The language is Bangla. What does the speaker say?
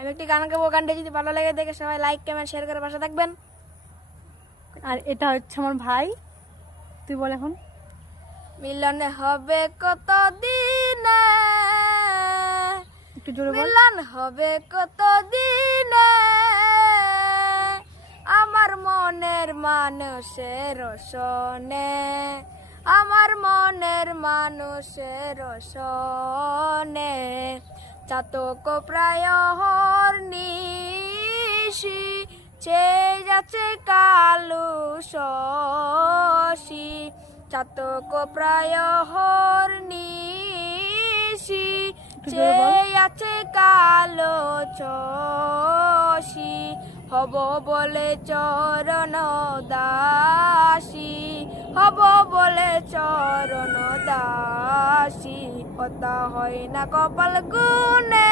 আমি একটি গান গাবো, গানটা যদি ভালো লাগে দেখে সবাই লাইক কমেন্ট শেয়ার করে পাশে থাকবেন। আর এটা হচ্ছে আমার ভাই, তুই বল এখন। মিলন হবে কত দিনে, একটু জোরে বল। মিলন হবে কত দিনে, আমার মনের মানুষের সনে, আমার মনের মানুষের সনে, চাতক প্রায় হরনিশি, চেয়ে যাচ্ছে কালু শশী, চাতক প্রায় হরনিশি, চেয়ে আছে কালো চশী, হব বলে চরণ দাসী, হব বলে চরণ দাসী, কথা হয় না কপাল গুনে,